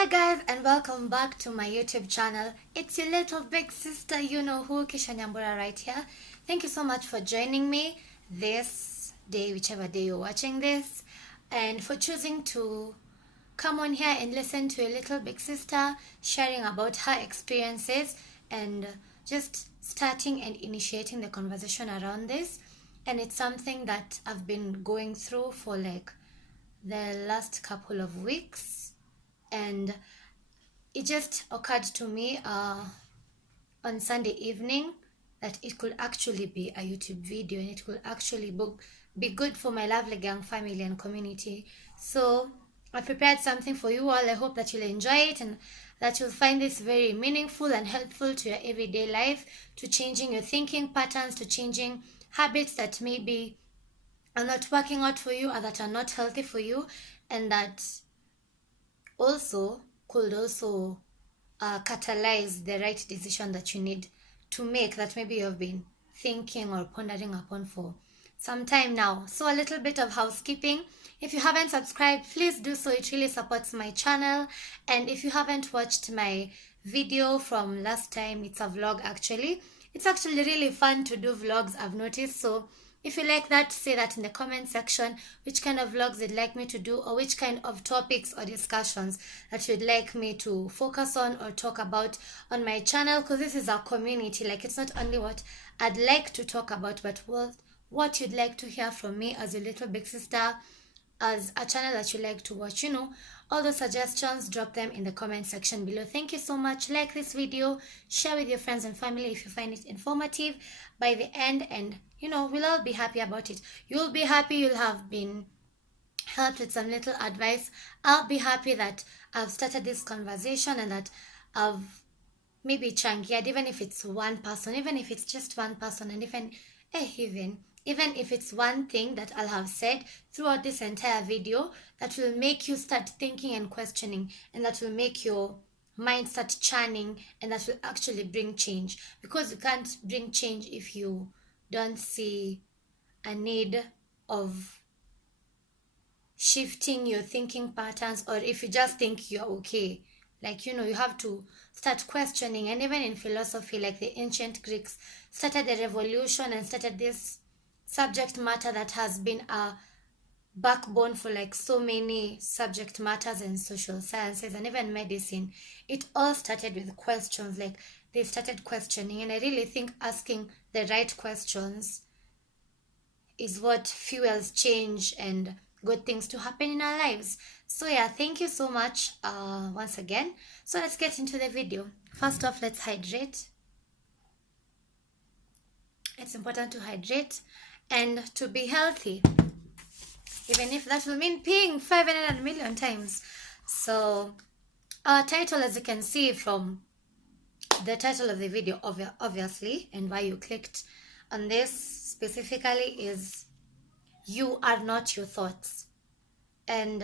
Hi guys, and welcome back to my YouTube channel. It's your little big sister, you know who, Kisha Nyambura right here. Thank you so much for joining me this day, whichever day you're watching this, and for choosing to come on here and listen to a little big sister sharing about her experiences and just starting and initiating the conversation around this. And it's something that I've been going through for like the last couple of weeks, and it just occurred to me on Sunday evening that it could actually be a YouTube video and it could actually be good for my lovely gang family and community. So I prepared something for you all. I hope that you'll enjoy it and that you'll find this very meaningful and helpful to your everyday life, to changing your thinking patterns, to changing habits that maybe are not working out for you or that are not healthy for you, and that also could also catalyze the right decision that you need to make, that maybe you've been thinking or pondering upon for some time now. So a little bit of housekeeping. If you haven't subscribed, please do so. It really supports my channel. And if you haven't watched my video from last time, it's a vlog actually. It's actually really fun to do vlogs, I've noticed. So if you like that, say that in the comment section, which kind of vlogs you'd like me to do, or which kind of topics or discussions that you'd like me to focus on or talk about on my channel, because this is our community. Like, it's not only what I'd like to talk about, but what you'd like to hear from me as a little big sister, as a channel that you like to watch. You know, all those suggestions, drop them in the comment section below. Thank you so much. Like this video, share with your friends and family if you find it informative by the end, and you know, we'll all be happy about it. You'll be happy, you'll have been helped with some little advice. I'll be happy that I've started this conversation and that I've maybe changiad, even if it's one person, even if it's just one person, and even if it's one thing that I'll have said throughout this entire video that will make you start thinking and questioning, and that will make your mind start churning, and that will actually bring change. Because you can't bring change if you don't see a need of shifting your thinking patterns, or if you just think you're okay. Like, you know, you have to start questioning. And even in philosophy, like the ancient Greeks started the revolution and started this subject matter that has been a backbone for like so many subject matters in social sciences and even medicine. It all started with questions. Like, they started questioning, and I really think asking the right questions is what fuels change and good things to happen in our lives. So yeah, thank you so much once again. So let's get into the video. First off, let's hydrate. It's important to hydrate and to be healthy, even if that will mean peeing 500 million times. So our title, as you can see from the title of the video, obviously, and why you clicked on this specifically, is You Are Not Your Thoughts. And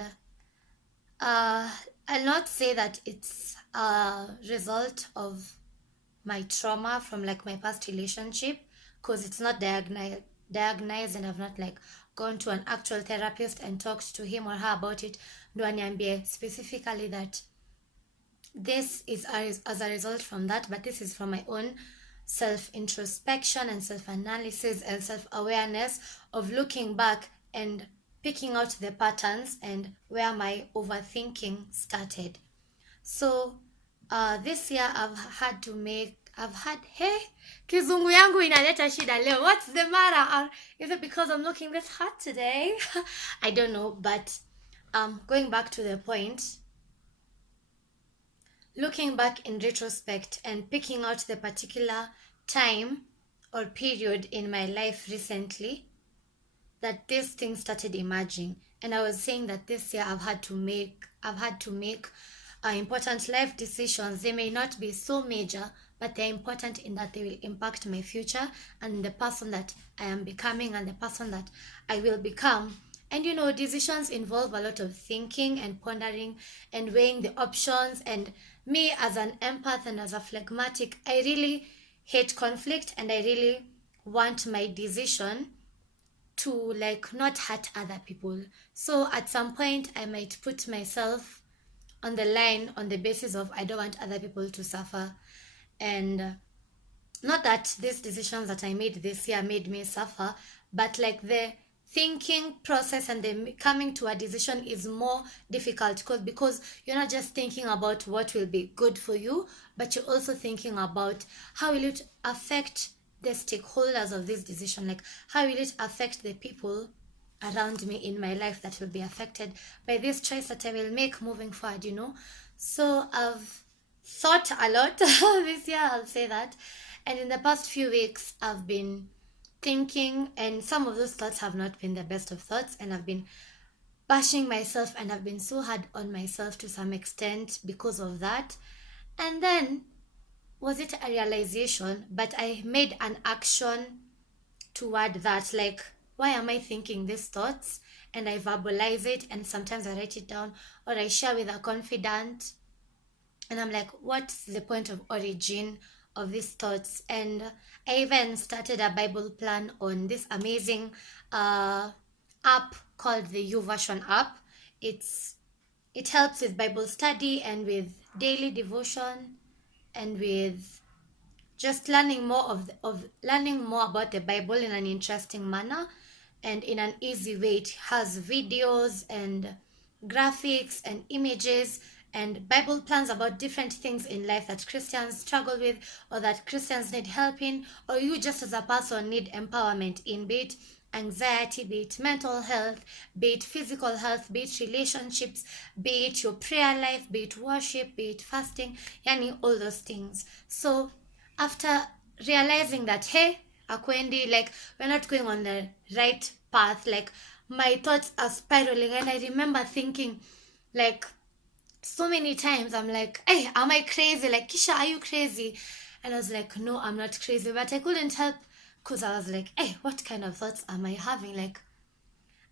I'll not say that it's a result of my trauma from like my past relationship, because it's not diagnosed, and I've not like gone to an actual therapist and talked to him or her about it. Ndo aniambie specifically that this is as a result from that, but this is from my own self-introspection and self-analysis and self-awareness of looking back and picking out the patterns and where my overthinking started. So this year hey, kizungu yangu inaleta shida leo. What's the matter? Is it because I'm looking this hot today? I don't know, but going back to the point, looking back in retrospect and picking out the particular time or period in my life recently that this thing started emerging. And I was saying that this year I've had to make important life decisions. They may not be so major, but they're important in that they will impact my future and the person that I am becoming and the person that I will become. And you know, decisions involve a lot of thinking and pondering and weighing the options. And me, as an empath and as a phlegmatic, I really hate conflict, and I really want my decision to like not hurt other people. So at some point I might put myself on the line on the basis of I don't want other people to suffer. And not that these decisions that I made this year made me suffer, but like the thinking process and the coming to a decision is more difficult because you're not just thinking about what will be good for you, but you're also thinking about how will it affect the stakeholders of this decision, like how will it affect the people around me in my life that will be affected by this choice that I will make moving forward. So I've thought a lot this year, I'll say that. And in the past few weeks, I've been thinking, and some of those thoughts have not been the best of thoughts, and I've been bashing myself, and I've been so hard on myself to some extent because of that. And then, was it a realization? But I made an action toward that. Like, why am I thinking these thoughts? And I verbalize it, and sometimes I write it down, or I share with a confidant, and I'm like, what's the point of origin of these thoughts? And I even started a Bible plan on this amazing app called the YouVersion app. It helps with Bible study and with daily devotion and with just learning more of learning more about the Bible in an interesting manner and in an easy way. It has videos and graphics and images and Bible plans about different things in life that Christians struggle with or that Christians need help in, or you just as a person need empowerment in, be it anxiety, be it mental health, be it physical health, be it relationships, be it your prayer life, be it worship, be it fasting, yani all those things. So after realizing that, hey, akwendi, like we're not going on the right path, like my thoughts are spiraling, and I remember thinking, like, so many times I'm like, hey, am I crazy? Like, Kisha, are you crazy? And I was like, no, I'm not crazy. But I couldn't help because I was like, hey, what kind of thoughts am I having? Like,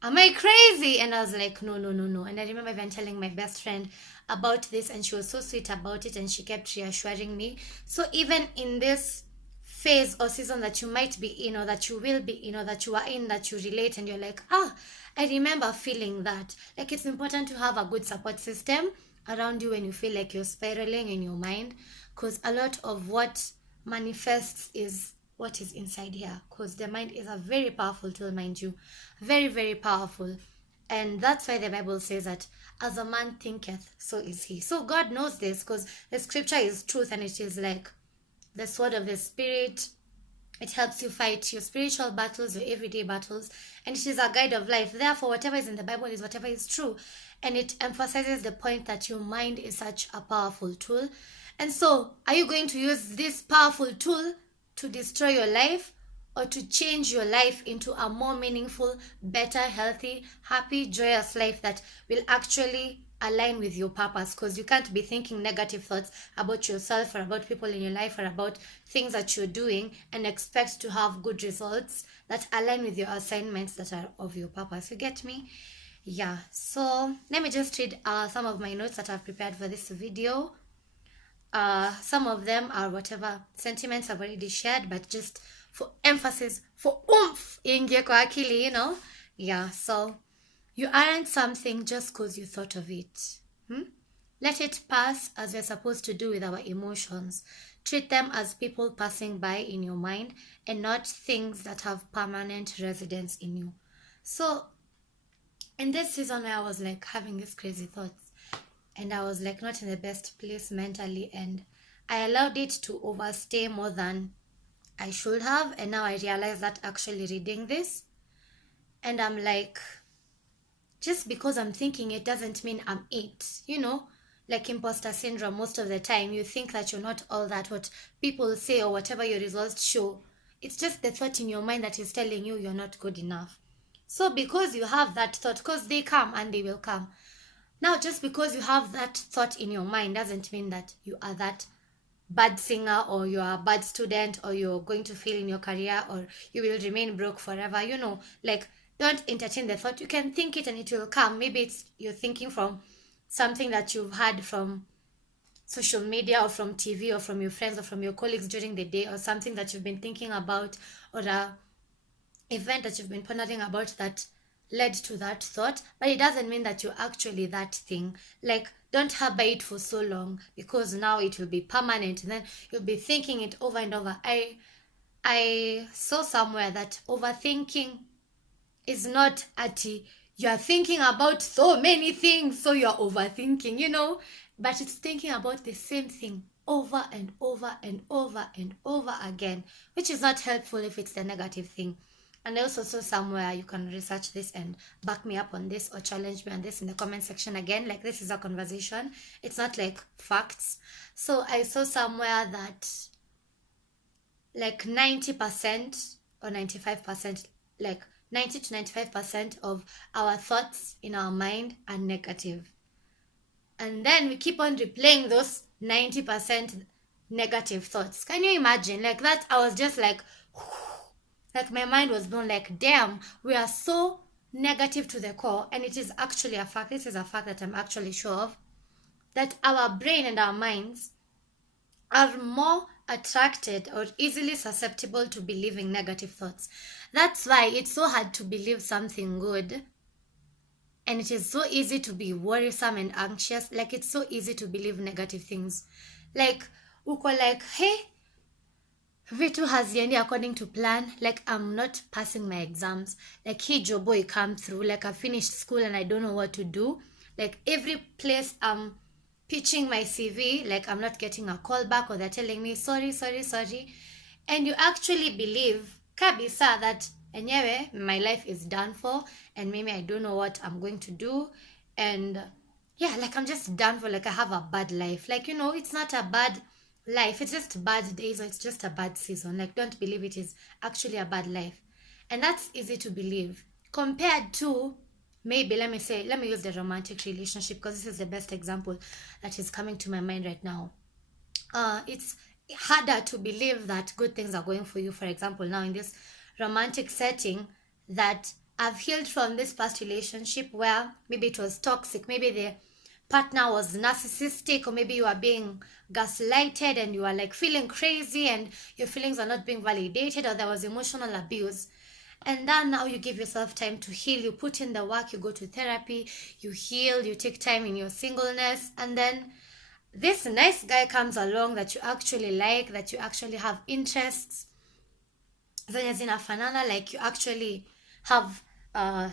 am I crazy? And I was like, no, no, no, no. And I remember even telling my best friend about this, and she was so sweet about it, and she kept reassuring me. So even in this phase or season that you might be in, or that you will be in, or that you are in, that you relate, and you're like, I remember feeling that. Like, it's important to have a good support system around you when you feel like you're spiraling in your mind, because a lot of what manifests is what is inside here, because the mind is a very powerful tool, mind you, very, very powerful. And that's why the Bible says that as a man thinketh, so is he. So God knows this, because the scripture is truth, and it is like the sword of the spirit. It helps you fight your spiritual battles, your everyday battles, and it is a guide of life. Therefore, whatever is in the Bible is whatever is true. And it emphasizes the point that your mind is such a powerful tool. And so, are you going to use this powerful tool to destroy your life, or to change your life into a more meaningful, better, healthy, happy, joyous life that will actually align with your purpose? Because you can't be thinking negative thoughts about yourself or about people in your life or about things that you're doing and expect to have good results that align with your assignments that are of your purpose. You get me? Yeah. So let me just read some of my notes that I've prepared for this video. Some of them are whatever sentiments I've already shared, but just for emphasis, for oomph, ingie kwa akili. Yeah, so you aren't something just because you thought of it. Let it pass, as we're supposed to do with our emotions. Treat them as people passing by in your mind and not things that have permanent residence in you. So in this season where I was like having these crazy thoughts, and I was like not in the best place mentally, and I allowed it to overstay more than I should have. And now I realize that actually reading this, and I'm like, just because I'm thinking it doesn't mean I'm it. Like imposter syndrome, most of the time you think that you're not all that what people say or whatever your results show. It's just the thought in your mind that is telling you you're not good enough. So because you have that thought, because they come and they will come. Now, just because you have that thought in your mind doesn't mean that you are that bad singer, or you are a bad student, or you're going to fail in your career, or you will remain broke forever. Like, don't entertain the thought. You can think it and it will come. Maybe it's you're thinking from something that you've heard from social media or from TV or from your friends or from your colleagues during the day, or something that you've been thinking about, or a event that you've been pondering about that led to that thought, but it doesn't mean that you're actually that thing. Like, don't harbor it for so long, because now it will be permanent and then you'll be thinking it over and over. I saw somewhere that overthinking is not at you're thinking about so many things, so you're overthinking, but it's thinking about the same thing over and over and over and over again, which is not helpful if it's the negative thing. And I also saw somewhere, you can research this and back me up on this or challenge me on this in the comment section again. Like, this is a conversation, it's not like facts. So I saw somewhere that like 90% or 95%, like 90 to 95% of our thoughts in our mind are negative. And then we keep on replaying those 90% negative thoughts. Can you imagine? Like that, I was just like my mind was blown, like, damn, we are so negative to the core. And it is actually a fact. This is a fact that I'm actually sure of, that our brain and our minds are more attracted or easily susceptible to believing negative thoughts. That's why it's so hard to believe something good. And it is so easy to be worrisome and anxious. Like, it's so easy to believe negative things. Like, uko like, hey, vitu haziendi according to plan. Like, I'm not passing my exams. Like, hey, jobo come through. Like, I finished school and I don't know what to do. Like, every place I'm pitching my CV, like, I'm not getting a call back, or they're telling me, sorry. And you actually believe, kabisa, that enyewe, my life is done for, and maybe I don't know what I'm going to do. And yeah, like, I'm just done for. Like, I have a bad life. Like, it's not a bad life. It's just bad days, or it's just a bad season. Like, don't believe it is actually a bad life. And that's easy to believe compared to, maybe, let me use the romantic relationship, because this is the best example that is coming to my mind right now. It's harder to believe that good things are going for you. For example, now in this romantic setting, that I've healed from this past relationship where maybe it was toxic, maybe the partner was narcissistic, or maybe you are being gaslighted and you are like feeling crazy and your feelings are not being validated, or there was emotional abuse. And then now you give yourself time to heal. You put in the work, you go to therapy, you heal, you take time in your singleness. And then this nice guy comes along that you actually like, that you actually have interests, zenye zinafanana, like you actually have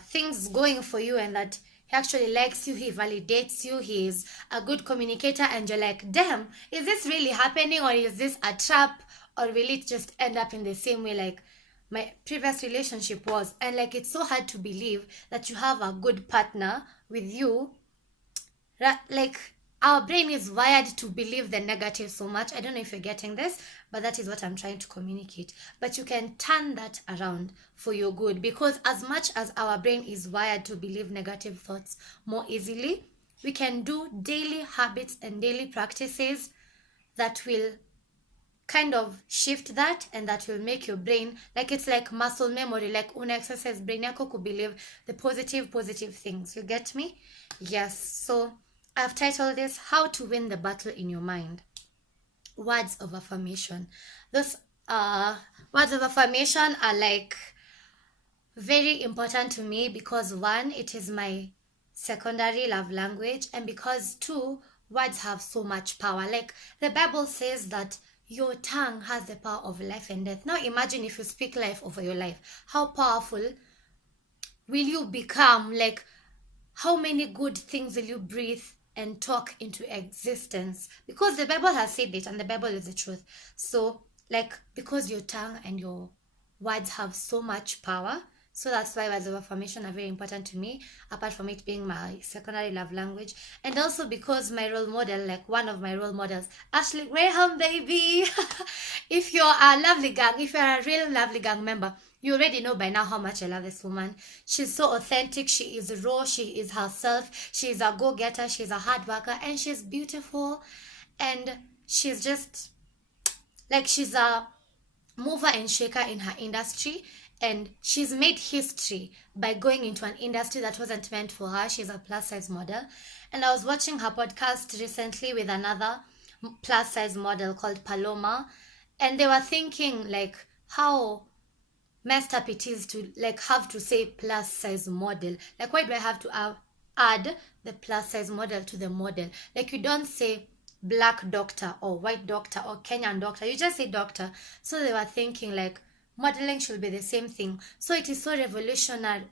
things going for you, and that he actually likes you, he validates you, he is a good communicator, and you're like, damn, is this really happening, or is this a trap, or will it just end up in the same way like my previous relationship was? And like, it's so hard to believe that you have a good partner with you. Like, our brain is wired to believe the negative so much. I don't know if you're getting this, but that is what I'm trying to communicate. But you can turn that around for your good, because as much as our brain is wired to believe negative thoughts more easily, we can do daily habits and daily practices that will kind of shift that, and that will make your brain, like, it's like muscle memory. Like, una exercise brain yako could believe the positive things. You get me? Yes. So I've titled this, How to Win the Battle in Your Mind. Words of affirmation. Those words of affirmation are like very important to me, because one, it is my secondary love language, and because two, words have so much power. Like, the Bible says that your tongue has the power of life and death. Now imagine if you speak life over your life. How powerful will you become? Like, how many good things will you breathe and talk into existence? Because the Bible has said it, and the Bible is the truth. So, like, because your tongue and your words have so much power, so that's why words of affirmation are very important to me, apart from it being my secondary love language. And also because my role model, like one of my role models, Ashley Graham, baby. If you're a Lovely Gang, if you're a real Lovely Gang member, you already know by now how much I love this woman. She's so authentic. She is raw. She is herself. She's a go-getter. She's a hard worker. And she's beautiful. And she's just, like, she's a mover and shaker in her industry. And she's made history by going into an industry that wasn't meant for her. She's a plus-size model. And I was watching her podcast recently with another plus-size model called Paloma. And they were thinking, like, how messed up it is to like have to say plus size model. Like, why do I have to add the plus size model to the model? Like, you don't say black doctor or white doctor or Kenyan doctor, you just say doctor. So they were thinking like modeling should be the same thing. So it is so revolutionary,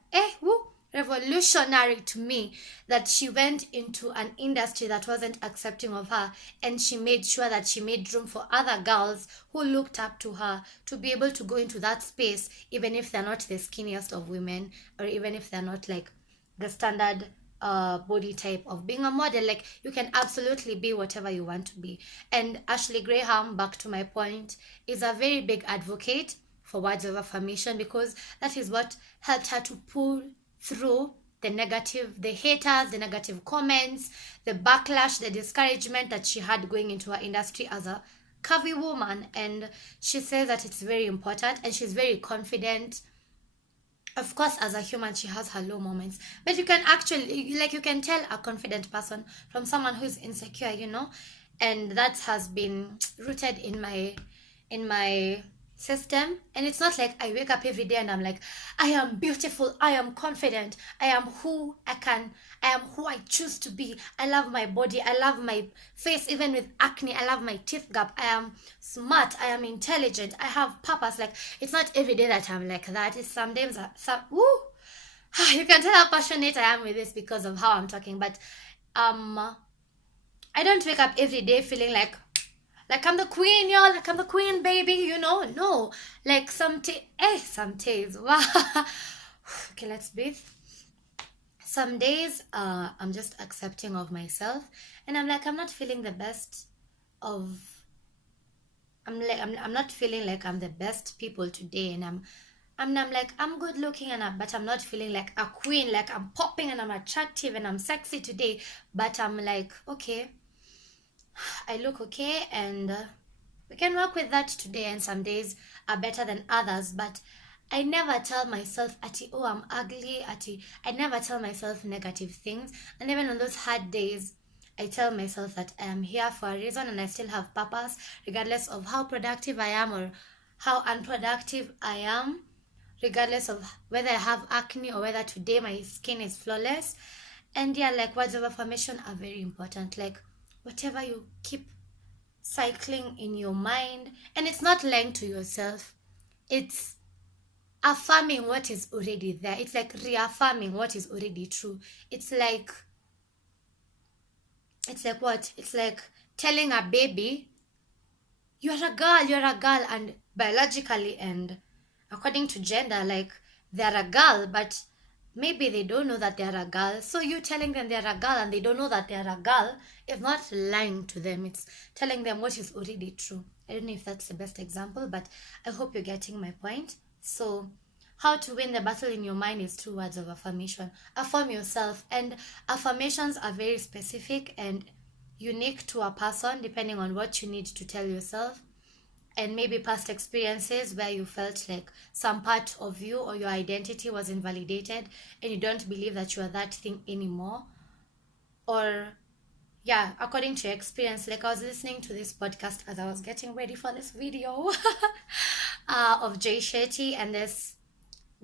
revolutionary to me that she went into an industry that wasn't accepting of her, and she made sure that she made room for other girls who looked up to her to be able to go into that space, even if they're not the skinniest of women, or even if they're not like the standard body type of being a model. Like, you can absolutely be whatever you want to be. And Ashley Graham, back to my point, is a very big advocate for words of affirmation, because that is what helped her to pull through the haters, the negative comments, the backlash, the discouragement that she had going into her industry as a curvy woman. And she says that it's very important, and she's very confident. Of course, as a human, she has her low moments, but you can actually, like, you can tell a confident person from someone who's insecure, and that has been rooted in my system. And it's not like I wake up every day and I'm like, I am beautiful, I am confident, I am who I choose to be, I love my body, I love my face even with acne, I love my teeth gap, I am smart, I am intelligent, I have purpose. Like, it's not every day that I'm like that. It's sometimes you can tell how passionate I am with this because of how I'm talking. But I don't wake up every day feeling like I'm the queen, y'all. Like I'm the queen, baby. No. Like some days. Wow. Okay, let's breathe. Some days, I'm just accepting of myself, and I'm like, I'm not feeling the best of. I'm not feeling like I'm the best people today, and I'm like, I'm good looking, but I'm not feeling like a queen. Like, I'm popping and I'm attractive and I'm sexy today, but I'm like, okay, I look okay, and we can work with that today. And some days are better than others, but I never tell myself, Ati, oh, I'm ugly, Ati. I never tell myself negative things. And even on those hard days, I tell myself that I am here for a reason and I still have purpose, regardless of how productive I am or how unproductive I am, regardless of whether I have acne or whether today my skin is flawless. And yeah, like, words of affirmation are very important. Like, whatever you keep cycling in your mind, and it's not lying to yourself, it's affirming what is already there. It's like reaffirming what is already true. It's like telling a baby, you're a girl, and biologically and according to gender, like, they're a girl, but maybe they don't know that they're a girl. So you telling them they're a girl and they don't know that they're a girl is not lying to them. It's telling them what is already true. I don't know if that's the best example, but I hope you're getting my point. So how to win the battle in your mind is through words of affirmation. Affirm yourself, and affirmations are very specific and unique to a person depending on what you need to tell yourself, and maybe past experiences where you felt like some part of you or your identity was invalidated and you don't believe that you are that thing anymore. Or yeah, according to your experience. Like, I was listening to this podcast as I was getting ready for this video of Jay Shetty, and this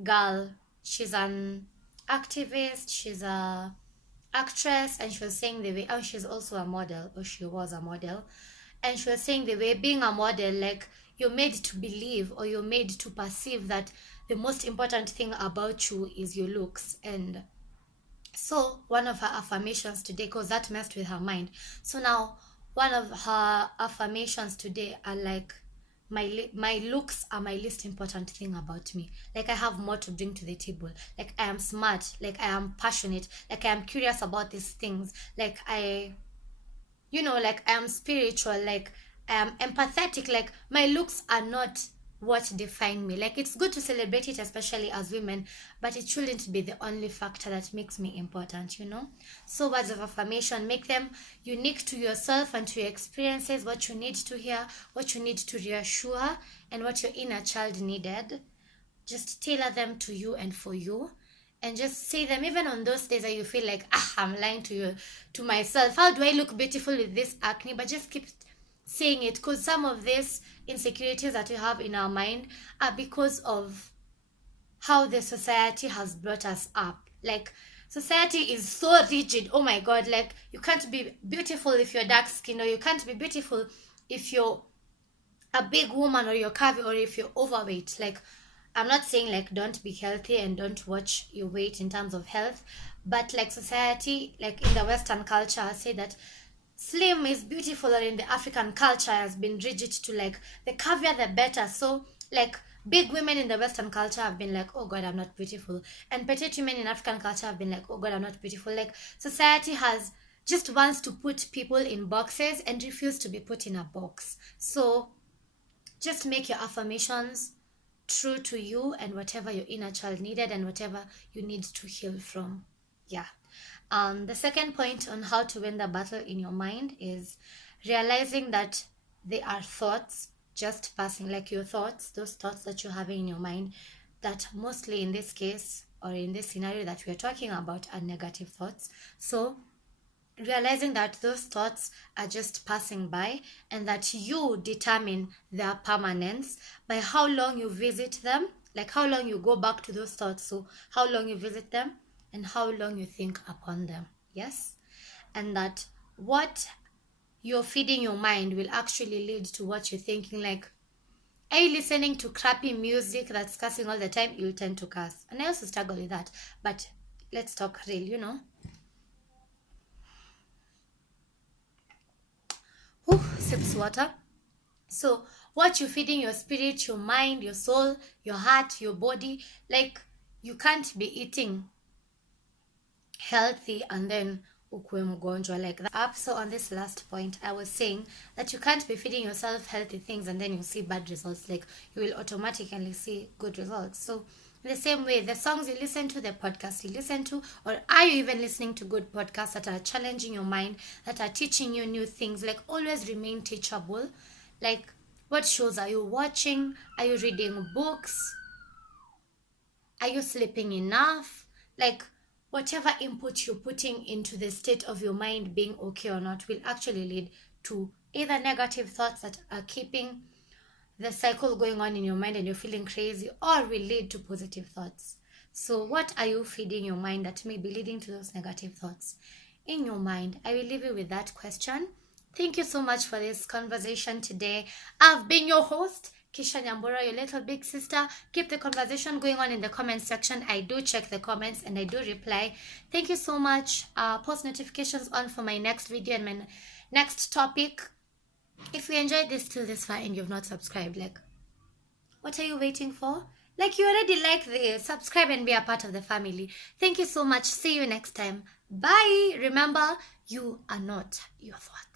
girl, she's an activist, she's a actress, and she was saying the way, she's also a model, or she was a model, and she was saying the way being a model, like, you're made to believe or you're made to perceive that the most important thing about you is your looks. And so one of her affirmations today, because that messed with her mind, so now one of her affirmations today are like, my looks are my least important thing about me. Like, I have more to bring to the table. Like, I am smart, like, I am passionate, like, I am curious about these things, like, like, I am spiritual, like, I am empathetic. Like, my looks are not what define me. Like, it's good to celebrate it, especially as women, but it shouldn't be the only factor that makes me important. So words of affirmation, make them unique to yourself and to your experiences, what you need to hear, what you need to reassure, and what your inner child needed. Just tailor them to you and for you, and just say them even on those days that you feel like, I'm lying to myself. How do I look beautiful with this acne? But just keep saying it, because some of these insecurities that we have in our mind are because of how the society has brought us up. Like, society is so rigid. Oh my god, like you can't be beautiful if you're dark skinned, or you can't be beautiful if you're a big woman, or you're curvy, or if you're overweight. Like, I'm not saying like don't be healthy and don't watch your weight in terms of health, but like society, like in the Western culture, say that slim is beautiful, or in the African culture has been rigid to like the curvier the better. So like big women in the Western culture have been like, oh god, I'm not beautiful, and petite women in African culture have been like, oh god, I'm not beautiful. Like society has just wants to put people in boxes and refuse to be put in a box. So just make your affirmations true to you and whatever your inner child needed and whatever you need to heal from. Yeah. The second point on how to win the battle in your mind is realizing that they are thoughts just passing, like your thoughts, those thoughts that you're having in your mind, that mostly in this case or in this scenario that we're talking about are negative thoughts. So realizing that those thoughts are just passing by, and that you determine their permanence by how long you visit them, like how long you go back to those thoughts. So how long you visit them and how long you think upon them. Yes. And that what you're feeding your mind will actually lead to what you're thinking. Like, are you listening to crappy music that's cussing all the time? You'll tend to cuss. And I also struggle with that, but let's talk real. Sips water. So what you're feeding your spirit, your mind, your soul, your heart, your body, like you can't be eating healthy and then ukwe mgonjwa like that up. So on this last point, I was saying that you can't be feeding yourself healthy things and then you see bad results. Like you will automatically see good results. So in the same way, the songs you listen to, the podcasts you listen to, or are you even listening to good podcasts that are challenging your mind, that are teaching you new things? Like always remain teachable. Like, what shows are you watching? Are you reading books? Are you sleeping enough? Like, whatever input you're putting into the state of your mind being okay or not will actually lead to either negative thoughts that are keeping the cycle going on in your mind and you're feeling crazy, or will lead to positive thoughts. So what are you feeding your mind that may be leading to those negative thoughts in your mind? I will leave you with that question. Thank you so much for this conversation today. I've been your host, Kisha Nyambura, your little big sister. Keep the conversation going on in the comment section. I do check the comments and I do reply. Thank you so much. Post notifications on for my next video and my next topic. If you enjoyed this till this far and you've not subscribed, like, what are you waiting for? Like, you already like the subscribe and be a part of the family. Thank you so much. See you next time. Bye. Remember, you are not your thoughts.